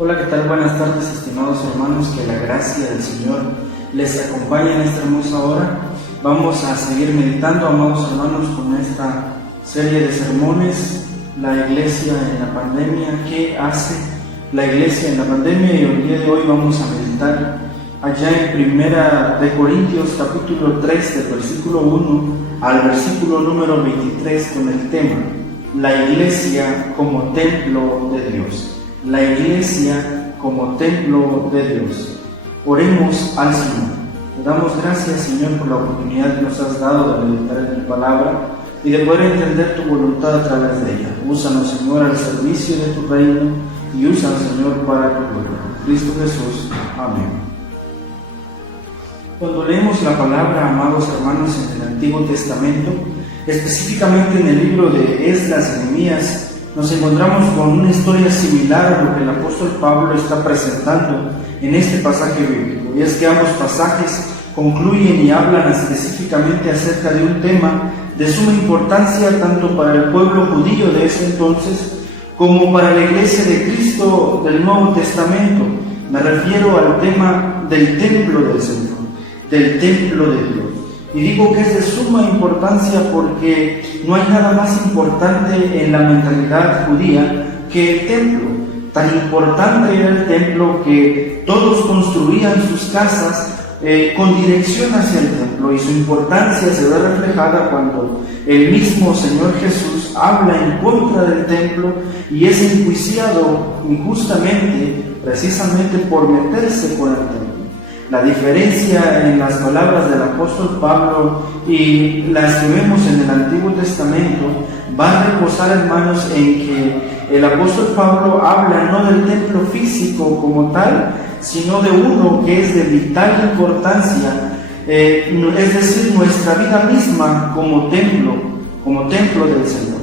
Hola, ¿qué tal? Buenas tardes, estimados hermanos, que la gracia del Señor les acompañe en esta hermosa hora. Vamos a seguir meditando, amados hermanos, con esta serie de sermones, la iglesia en la pandemia. ¿Qué hace la iglesia en la pandemia? Y el día de hoy vamos a meditar allá en Primera de Corintios, capítulo 3, del versículo 1 al versículo número 23, con el tema la iglesia como templo de Dios. La iglesia como templo de Dios. Oremos al Señor. Te damos gracias, Señor, por la oportunidad que nos has dado de meditar en tu palabra y de poder entender tu voluntad a través de ella. Úsanos, Señor, al servicio de tu reino y úsanos, Señor, para tu gloria. En Cristo Jesús. Amén. Cuando leemos la palabra, amados hermanos, en el Antiguo Testamento, específicamente en el libro de Esdras y Nehemías, nos encontramos con una historia similar a lo que el apóstol Pablo está presentando en este pasaje bíblico. Y es que ambos pasajes concluyen y hablan específicamente acerca de un tema de suma importancia tanto para el pueblo judío de ese entonces como para la iglesia de Cristo del Nuevo Testamento. Me refiero al tema del templo del Señor, del templo de Dios. Y digo que es de suma importancia porque no hay nada más importante en la mentalidad judía que el templo. Tan importante era el templo que todos construían sus casas con dirección hacia el templo, y su importancia se ve reflejada cuando el mismo Señor Jesús habla en contra del templo y es enjuiciado injustamente precisamente por meterse con el templo. La diferencia en las palabras del apóstol Pablo y las que vemos en el Antiguo Testamento va a reposar, hermanos, en que el apóstol Pablo habla no del templo físico como tal, sino de uno que es de vital importancia, es decir, nuestra vida misma como templo del Señor.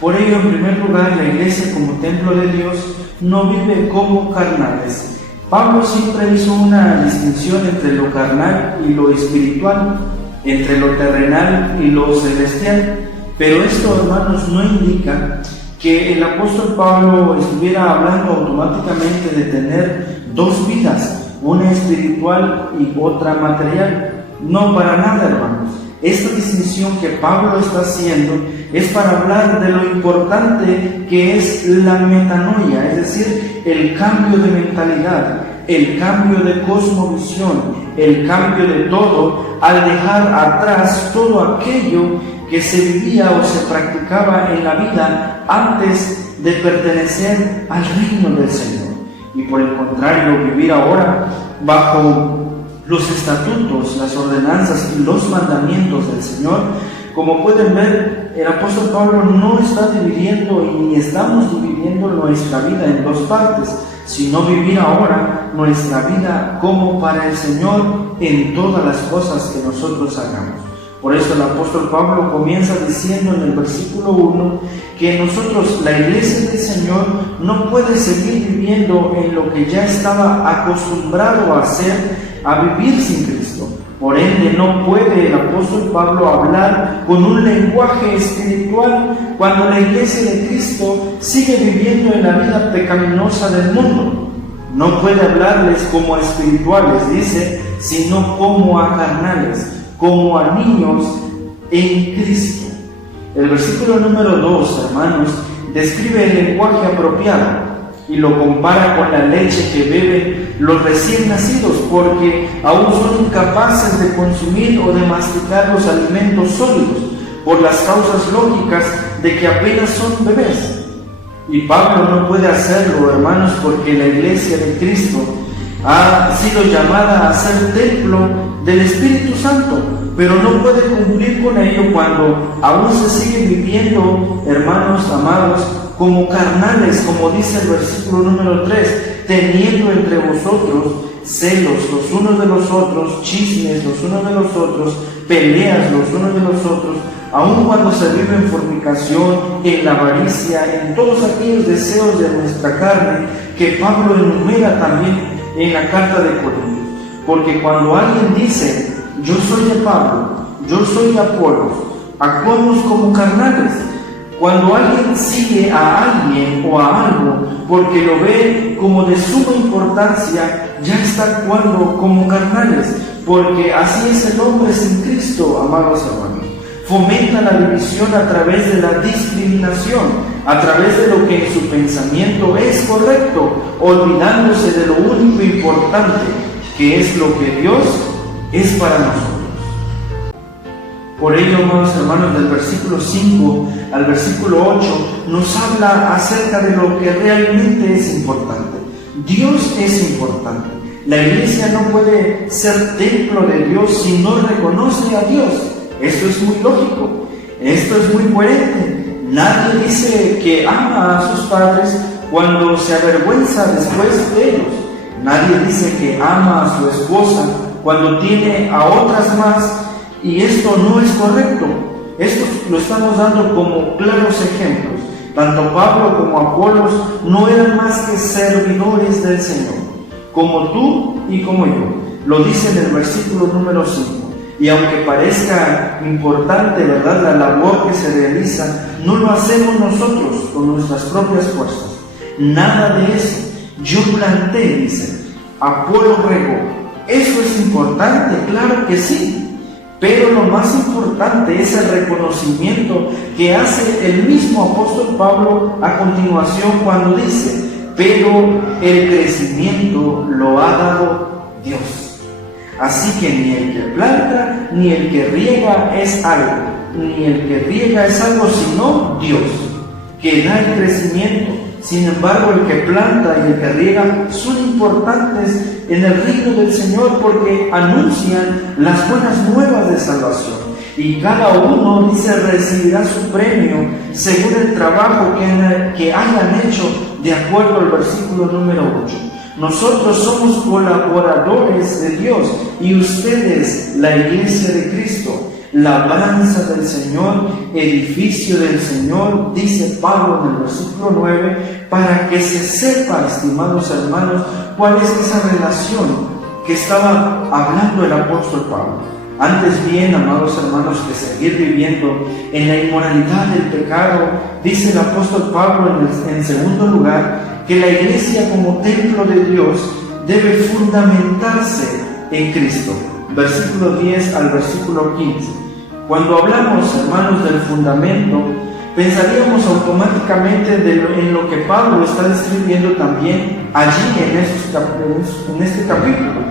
Por ello, en primer lugar, la iglesia como templo de Dios no vive como carnales. Pablo siempre hizo una distinción entre lo carnal y lo espiritual, entre lo terrenal y lo celestial. Pero esto, hermanos, no indica que el apóstol Pablo estuviera hablando automáticamente de tener dos vidas, una espiritual y otra material. No, para nada, hermanos. Esta distinción que Pablo está haciendo es para hablar de lo importante que es la metanoia, es decir, el cambio de mentalidad, el cambio de cosmovisión, el cambio de todo, al dejar atrás todo aquello que se vivía o se practicaba en la vida antes de pertenecer al reino del Señor. Y por el contrario, vivir ahora bajo los estatutos, las ordenanzas y los mandamientos del Señor. Como pueden ver, el apóstol Pablo no está dividiendo y ni estamos dividiendo nuestra vida en dos partes, sino vivir ahora nuestra vida como para el Señor en todas las cosas que nosotros hagamos. Por eso el apóstol Pablo comienza diciendo en el versículo 1 que nosotros, la iglesia del Señor, no puede seguir viviendo en lo que ya estaba acostumbrado a hacer, a vivir sin Cristo. Por ende, no puede el apóstol Pablo hablar con un lenguaje espiritual cuando la iglesia de Cristo sigue viviendo en la vida pecaminosa del mundo. No puede hablarles como a espirituales, dice, sino como a carnales, como a niños en Cristo. El versículo número 2, hermanos, describe el lenguaje apropiado y lo compara con la leche que beben los recién nacidos, porque aún son incapaces de consumir o de masticar los alimentos sólidos, por las causas lógicas de que apenas son bebés. Y Pablo no puede hacerlo, hermanos, porque la iglesia de Cristo ha sido llamada a ser templo del Espíritu Santo, pero no puede cumplir con ello cuando aún se sigue viviendo, hermanos amados, como carnales, como dice el versículo número 3, teniendo entre vosotros celos los unos de los otros, chismes los unos de los otros, peleas los unos de los otros, aun cuando se vive en fornicación, en la avaricia, en todos aquellos deseos de nuestra carne que Pablo enumera también en la carta de Corintios. Porque cuando alguien dice, yo soy de Pablo, yo soy de Apolos, actuamos como carnales. Cuando alguien sigue a alguien o a algo porque lo ve como de suma importancia, ya está actuando como carnales, porque así es el hombre sin Cristo, amados hermanos. Fomenta la división a través de la discriminación, a través de lo que en su pensamiento es correcto, olvidándose de lo único importante, que es lo que Dios es para nosotros. Por ello, amados hermanos, del versículo 5 al versículo 8 nos habla acerca de lo que realmente es importante. Dios es importante. La iglesia no puede ser templo de Dios si no reconoce a Dios. Esto es muy lógico, esto es muy coherente. Nadie dice que ama a sus padres cuando se avergüenza después de ellos. Nadie dice que ama a su esposa cuando tiene a otras más, y esto no es correcto. Esto lo estamos dando como claros ejemplos. Tanto Pablo como Apolos no eran más que servidores del Señor, como tú y como yo. Lo dice en el versículo número 5. Y aunque parezca importante, ¿verdad?, la labor que se realiza, no lo hacemos nosotros con nuestras propias fuerzas. Nada de eso. Yo planté, dice, Apolo regó. ¿Eso es importante? Claro que sí. Pero lo más importante es el reconocimiento que hace el mismo apóstol Pablo a continuación cuando dice: pero el crecimiento lo ha dado Dios. Así que ni el que planta ni el que riega es algo, ni el que riega es algo sino Dios, que da el crecimiento. Sin embargo, el que planta y el que riega son importantes en el reino del Señor porque anuncian las buenas nuevas de salvación. Y cada uno, dice, recibirá su premio según el trabajo que hayan hecho, de acuerdo al versículo número 8. Nosotros somos colaboradores de Dios y ustedes, la iglesia de Cristo, labranza del Señor, edificio del Señor, dice Pablo en el versículo 9, para que se sepa, estimados hermanos, cuál es esa relación que estaba hablando el apóstol Pablo. Antes bien, amados hermanos, que seguir viviendo en la inmoralidad del pecado, dice el apóstol Pablo en segundo lugar, que la iglesia como templo de Dios debe fundamentarse en Cristo. Versículo 10 al versículo 15. Cuando hablamos, hermanos, del fundamento, pensaríamos automáticamente en lo que Pablo está describiendo también allí en este capítulo,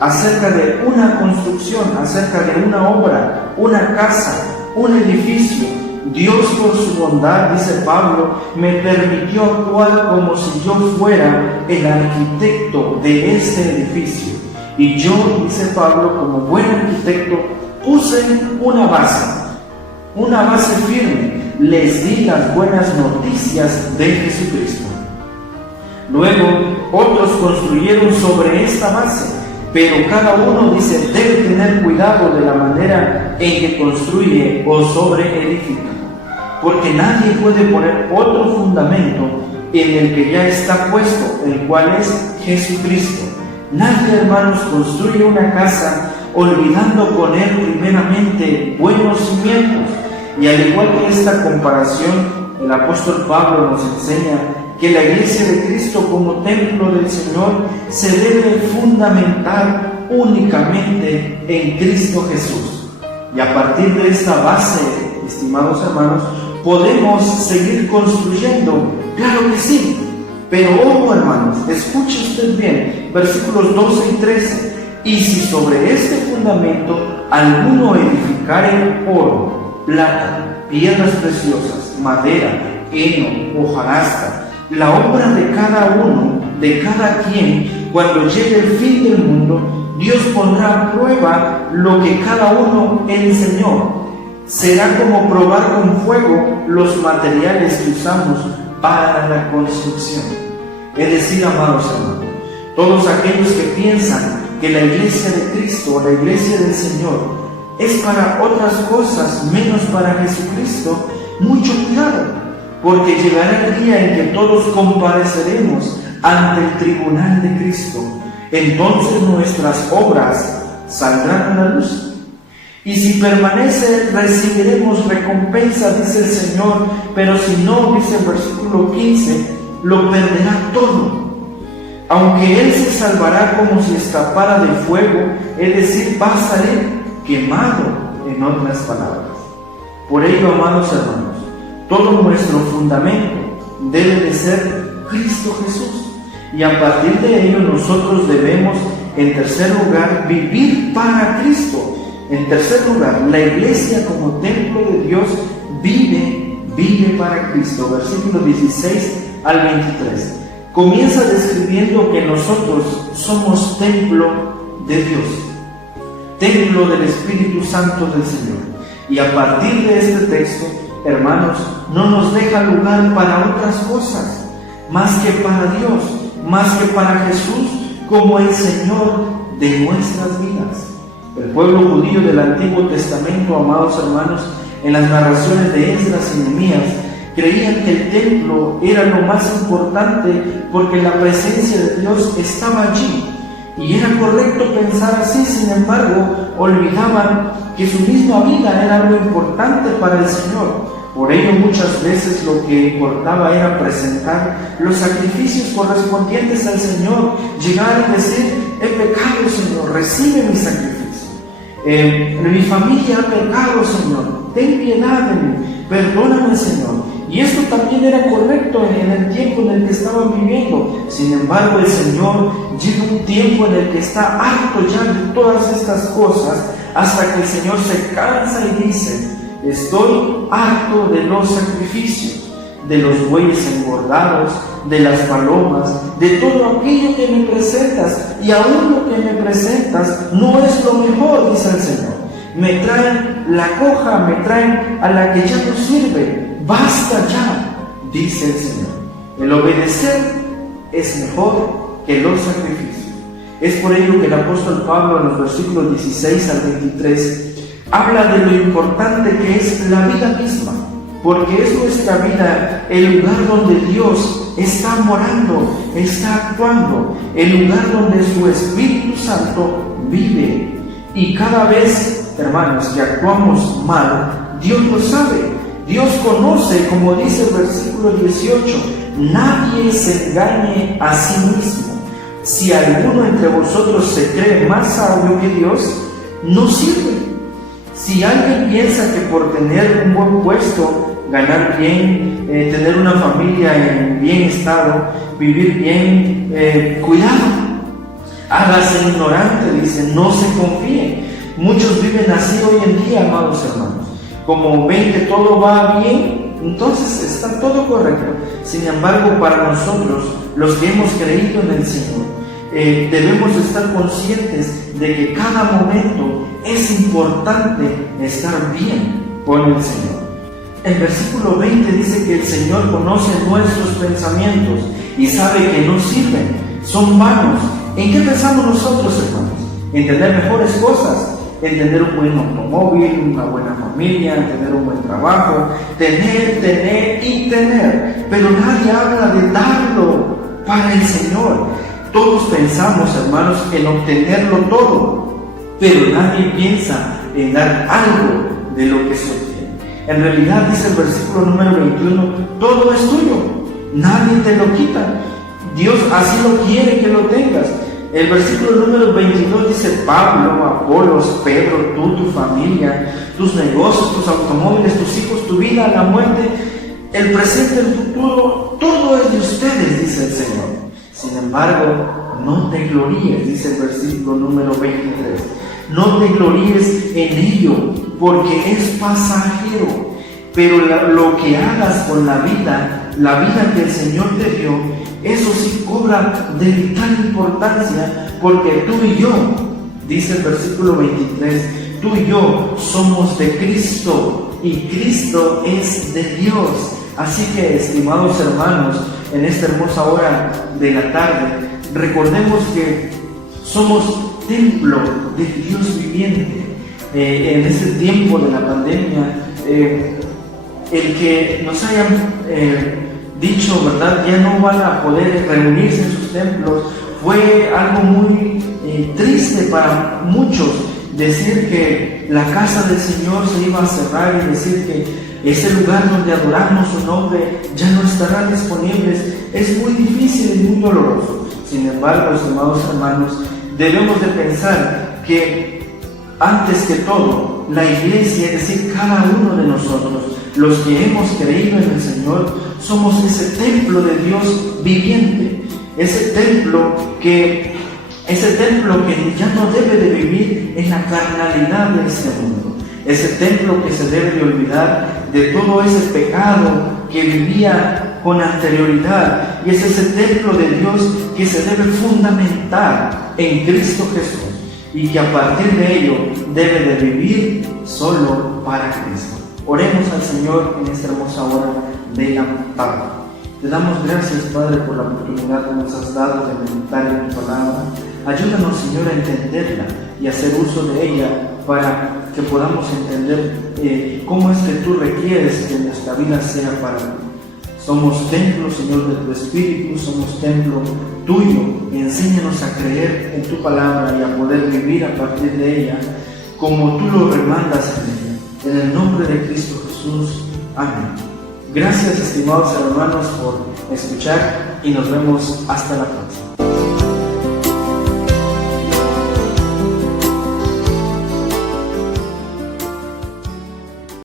acerca de una construcción, acerca de una obra, una casa, un edificio. Dios, por su bondad, dice Pablo, me permitió actuar como si yo fuera el arquitecto de este edificio. Y yo, dice Pablo, como buen arquitecto, puse una base firme, les di las buenas noticias de Jesucristo. Luego, otros construyeron sobre esta base, pero cada uno, dice, debe tener cuidado de la manera en que construye o sobreedifica, porque nadie puede poner otro fundamento en el que ya está puesto, el cual es Jesucristo. Nadie, hermanos, construye una casa olvidando poner primeramente buenos cimientos. Y al igual que esta comparación, el apóstol Pablo nos enseña que la iglesia de Cristo como templo del Señor se debe fundamentar únicamente en Cristo Jesús. Y a partir de esta base, estimados hermanos, podemos seguir construyendo. Claro que sí, pero ojo, hermanos, escuche usted bien, versículos 12 y 13. Y si sobre este fundamento alguno edificare oro, plata, piedras preciosas, madera, heno, hojarasca, la obra de cada uno, de cada quien, cuando llegue el fin del mundo, Dios pondrá a prueba lo que cada uno enseñó. Será como probar con fuego los materiales que usamos para la construcción. Es decir, amados hermanos, todos aquellos que piensan que la iglesia de Cristo, la iglesia del Señor, es para otras cosas menos para Jesucristo, mucho cuidado, porque llegará el día en que todos compareceremos ante el tribunal de Cristo. Entonces nuestras obras saldrán a la luz. Y si permanece, recibiremos recompensa, dice el Señor, pero si no, dice el versículo 15, lo perderá todo. Aunque él se salvará como si escapara de fuego, es decir, va a salir quemado, en otras palabras. Por ello, amados hermanos, todo nuestro fundamento debe de ser Cristo Jesús. Y a partir de ello nosotros debemos, en tercer lugar, vivir para Cristo. En tercer lugar, la iglesia como templo de Dios vive para Cristo. Versículo 16 al 23. Comienza describiendo que nosotros somos templo de Dios, templo del Espíritu Santo del Señor. Y a partir de este texto, hermanos, no nos deja lugar para otras cosas, más que para Dios, más que para Jesús, como el Señor de nuestras vidas. El pueblo judío del Antiguo Testamento, amados hermanos, en las narraciones de Esdras y Nehemías, creían que el templo era lo más importante porque la presencia de Dios estaba allí. Y era correcto pensar así, sin embargo, olvidaban que su misma vida era algo importante para el Señor. Por ello, muchas veces lo que importaba era presentar los sacrificios correspondientes al Señor, llegar y decir: he pecado, Señor, recibe mi sacrificio. Mi familia ha pecado, Señor, ten piedad de mí, perdóname, Señor. Y esto también era correcto en el tiempo en el que estaban viviendo. Sin embargo, el Señor llega un tiempo en el que está harto ya de todas estas cosas, hasta que el Señor se cansa y dice: estoy harto de los sacrificios, de los bueyes engordados, de las palomas, de todo aquello que me presentas, y aún lo que me presentas no es lo mejor, dice el Señor. Me traen la coja, me traen a la que ya no sirve. Basta ya, dice el Señor. El obedecer es mejor que los sacrificios. Es por ello que el apóstol Pablo, en los versículos 16 al 23, habla de lo importante que es la vida misma, porque es nuestra vida el lugar donde Dios está morando, está actuando, el lugar donde su Espíritu Santo vive. Y cada vez, hermanos, que actuamos mal, Dios lo sabe. Dios conoce, como dice el versículo 18, nadie se engañe a sí mismo. Si alguno entre vosotros se cree más sabio que Dios, no sirve. Si alguien piensa que por tener un buen puesto, ganar bien, tener una familia en bien estado, vivir bien, cuidado, hágase ignorante, dice, no se confíe. Muchos viven así hoy en día, amados hermanos. Como ven que todo va bien, entonces está todo correcto. Sin embargo, para nosotros, los que hemos creído en el Señor, debemos estar conscientes de que cada momento es importante estar bien con el Señor. El versículo 20 dice que el Señor conoce nuestros pensamientos y sabe que no sirven, son vanos. ¿En qué pensamos nosotros, hermanos? En tener mejores cosas, en tener un buen automóvil, una buena familia, en tener un buen trabajo, tener y tener. Pero nadie habla de darlo para el Señor. Todos pensamos, hermanos, en obtenerlo todo, pero nadie piensa en dar algo de lo que se obtiene. En realidad, dice el versículo número 21, todo es tuyo, nadie te lo quita. Dios así lo quiere que lo tengas. El versículo número 22 dice: Pablo, Apolos, Pedro, tú, tu familia, tus negocios, tus automóviles, tus hijos, tu vida, la muerte, el presente, el futuro, todo es de ustedes, dice el Señor. Sin embargo, no te gloríes, dice el versículo número 23. No te gloríes en ello, porque es pasajero. Pero lo que hagas con la vida que el Señor te dio, eso sí cobra de vital importancia, porque tú y yo, dice el versículo 23, tú y yo somos de Cristo y Cristo es de Dios. Así que, estimados hermanos, en esta hermosa hora de la tarde, recordemos que somos templo de Dios viviente. En este tiempo de la pandemia, el que nos hayan dicho, ¿verdad?, ya no van a poder reunirse en sus templos, fue algo muy triste para muchos, decir que la casa del Señor se iba a cerrar y decir que ese lugar donde adoramos su nombre ya no estará disponible, es muy difícil y muy doloroso. Sin embargo, estimados hermanos, debemos de pensar que antes que todo, la iglesia, es decir, cada uno de nosotros, los que hemos creído en el Señor, somos ese templo de Dios viviente, ese templo que ya no debe de vivir en la carnalidad de este mundo, ese templo que se debe de olvidar de todo ese pecado que vivía con anterioridad, y es ese templo de Dios que se debe fundamentar en Cristo Jesús, y que a partir de ello debe de vivir solo para Cristo. Oremos al Señor en esta hermosa hora de la tarde. Te damos gracias, Padre, por la oportunidad que nos has dado de meditar en tu palabra. Ayúdanos, Señor, a entenderla y a hacer uso de ella para que podamos entender cómo es que tú requieres que nuestra vida sea para ti. Somos templo, Señor, de tu Espíritu, somos templo tuyo, y enséñanos a creer en tu palabra y a poder vivir a partir de ella como tú lo remandas en ella. En el nombre de Cristo Jesús. Amén. Gracias, estimados hermanos, por escuchar, y nos vemos hasta la próxima.